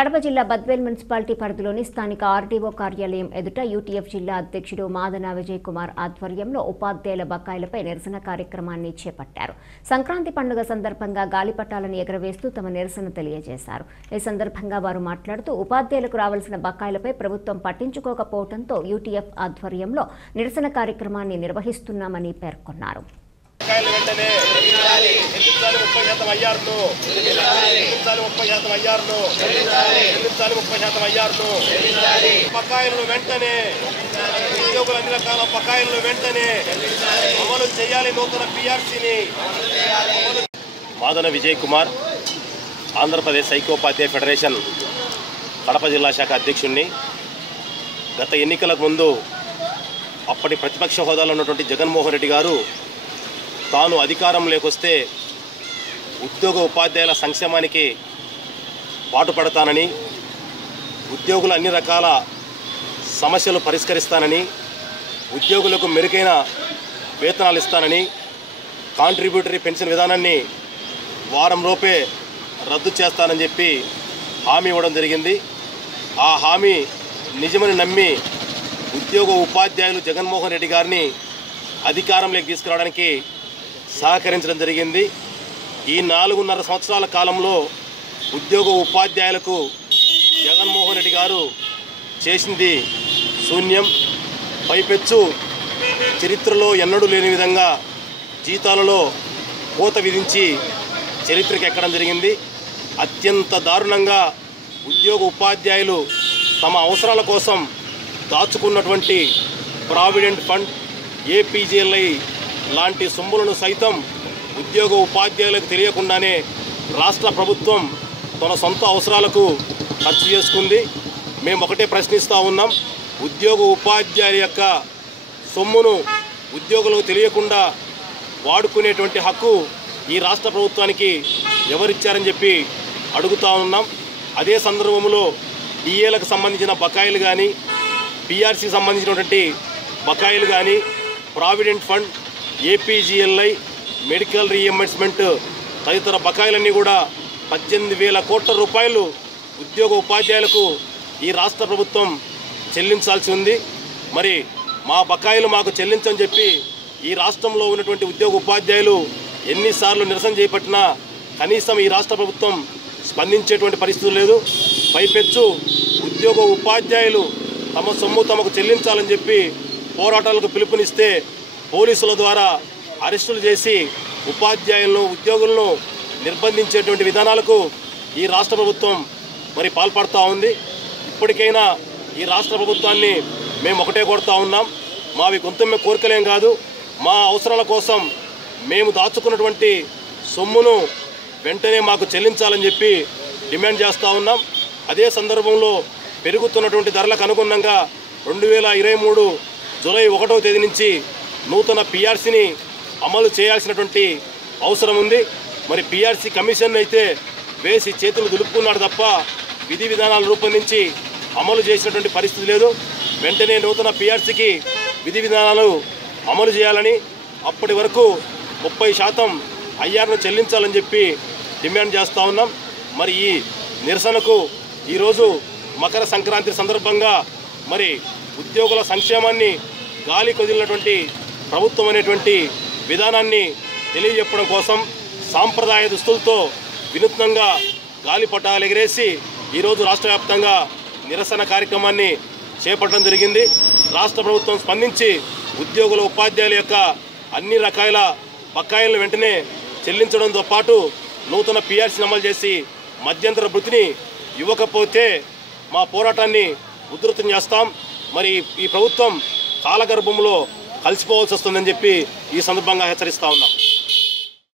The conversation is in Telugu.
కడప జిల్లా బద్వేల్ మున్సిపాలిటీ పరిధిలోని స్థానిక ఆర్డీఓ కార్యాలయం ఎదుట యూటీఎఫ్ జిల్లా అధ్యక్షుడు మాదన విజయ్ కుమార్ ఆధ్వర్యంలో ఉపాధ్యాయుల బకాయిలపై నిరసన కార్యక్రమాన్ని చేపట్టారు. సంక్రాంతి పండుగ సందర్భంగా గాలిపటాలను ఎగరవేస్తూ తమ నిరసన తెలియజేశారు. ఈ సందర్భంగా వారు మాట్లాడుతూ ఉపాధ్యాయులకు రావాల్సిన బకాయిలపై ప్రభుత్వం పట్టించుకోకపోవడంతో యూటీఎఫ్ ఆధ్వర్యంలో నిరసన కార్యక్రమాన్ని నిర్వహిస్తున్నామని పేర్కొన్నారు. మాదన విజయ్ కుమార్, ఆంధ్రప్రదేశ్ ఐక్యోపాధ్యాయ ఫెడరేషన్ కడప జిల్లా శాఖ అధ్యక్షుడిని. గత ఎన్నికలకు ముందు అప్పటి ప్రతిపక్ష హోదాలో ఉన్నటువంటి జగన్మోహన్ రెడ్డి గారు తాను అధికారంలోకి వస్తే ఉద్యోగ ఉపాధ్యాయుల సంక్షేమానికి పాటుపడతానని, ఉద్యోగుల అన్ని రకాల సమస్యలు పరిష్కరిస్తానని, ఉద్యోగులకు మెరుగైన వేతనాలు ఇస్తానని, కాంట్రిబ్యూటరీ పెన్షన్ విధానాన్ని వారంలోపే రద్దు చేస్తానని చెప్పి హామీ ఇవ్వడం జరిగింది. ఆ హామీ నిజమని నమ్మి ఉద్యోగ ఉపాధ్యాయులు జగన్మోహన్ రెడ్డి గారిని అధికారంలోకి తీసుకురావడానికి సహకరించడం జరిగింది. ఈ 4.5 సంవత్సరాల కాలంలో ఉద్యోగ ఉపాధ్యాయులకు జగన్మోహన్ రెడ్డి గారు చేసింది శూన్యం. పైపెచ్చు చరిత్రలో ఎన్నడూ లేని విధంగా జీతాలలో కోత విధించి చరిత్రకు ఎక్కడం జరిగింది. అత్యంత దారుణంగా ఉద్యోగ ఉపాధ్యాయులు తమ అవసరాల కోసం దాచుకున్నటువంటి ప్రావిడెంట్ ఫండ్, ఏపీజీఎల్ఐ లాంటి సొమ్ములను సైతం ఉద్యోగ ఉపాధ్యాయులకు తెలియకుండానే రాష్ట్ర ప్రభుత్వం తన సొంత అవసరాలకు ఖర్చు చేసుకుంది. మేము ఒకటే ప్రశ్నిస్తూ ఉన్నాం, ఉద్యోగ ఉపాధ్యాయుల యొక్క సొమ్మును ఉద్యోగులకు తెలియకుండా వాడుకునేటువంటి హక్కు ఈ రాష్ట్ర ప్రభుత్వానికి ఎవరిచ్చారని చెప్పి అడుగుతూ ఉన్నాం. అదే సందర్భంలో డిఏలకు సంబంధించిన బకాయిలు కానీ, పిఆర్సీకి సంబంధించినటువంటి బకాయిలు కానీ, provident fund, APGLI, medical reimbursement తదితర బకాయిలన్నీ కూడా 18,000 కోట్ల రూపాయలు ఉద్యోగ ఉపాధ్యాయులకు ఈ రాష్ట్ర ప్రభుత్వం చెల్లించాల్సి ఉంది. మరి మా బకాయిలు మాకు చెల్లించని చెప్పి ఈ రాష్ట్రంలో ఉన్నటువంటి ఉద్యోగ ఉపాధ్యాయులు ఎన్నిసార్లు నిరసన చేపట్టినా కనీసం ఈ రాష్ట్ర ప్రభుత్వం స్పందించేటువంటి పరిస్థితి లేదు. పైపెచ్చు ఉద్యోగ ఉపాధ్యాయులు తమ సొమ్ము తమకు చెల్లించాలని చెప్పి పోరాటాలకు పిలుపునిస్తే పోలీసుల ద్వారా అరెస్టులు చేసి ఉపాధ్యాయులను, ఉద్యోగులను నిర్బంధించేటువంటి విధానాలకు ఈ రాష్ట్ర ప్రభుత్వం మరి పాల్పడుతూ ఉంది. ఇప్పటికైనా ఈ రాష్ట్ర ప్రభుత్వాన్ని మేము ఒకటే కోరుతూ ఉన్నాం, మావి గొంతెమ్మ కోరికలేం కాదు, మా అవసరాల కోసం మేము దాచుకున్నటువంటి సొమ్మును వెంటనే మాకు చెల్లించాలని చెప్పి డిమాండ్ చేస్తూ ఉన్నాం. అదే సందర్భంలో పెరుగుతున్నటువంటి ధరలకు అనుగుణంగా 2023 జూలై 1వ తేదీ నుంచి నూతన పిఆర్సీని అమలు చేయాల్సినటువంటి అవసరం ఉంది. మరి పిఆర్సీ కమిషన్ అయితే వేసి చేతులు దులుపుకున్నాడు తప్ప విధి విధానాలు రూపొందించి అమలు చేసినటువంటి పరిస్థితి లేదు. వెంటనే నూతన పిఆర్సీకి విధి విధానాలు అమలు చేయాలని, అప్పటి వరకు 30% ఐఆర్ను చెల్లించాలని చెప్పి డిమాండ్ చేస్తూ ఉన్నాం. మరి ఈ నిరసనకు ఈరోజు మకర సంక్రాంతి సందర్భంగా మరి ఉద్యోగుల సంక్షేమాన్ని గాలి కొదిలినటువంటి ప్రభుత్వం అనేటువంటి విధానాన్ని తెలియజెప్పడం కోసం సాంప్రదాయ దుస్తులతో వినూత్నంగా గాలిపటాలు ఎగిరేసి ఈరోజు రాష్ట్ర వ్యాప్తంగా నిరసన కార్యక్రమాన్ని చేపట్టడం జరిగింది. రాష్ట్ర ప్రభుత్వం స్పందించి ఉద్యోగుల ఉపాధ్యాయుల యొక్క అన్ని రకాల బకాయిలను వెంటనే చెల్లించడంతో పాటు నూతన పిఆర్సీని అమలు చేసి మధ్యంతర భృతిని ఇవ్వకపోతే మా పోరాటాన్ని ఉధృతం చేస్తాం. మరి ఈ ప్రభుత్వం కాలగర్భంలో కలిసిపోవాల్సి వస్తుందని చెప్పి ఈ సందర్భంగా హెచ్చరిస్తా ఉన్నాం.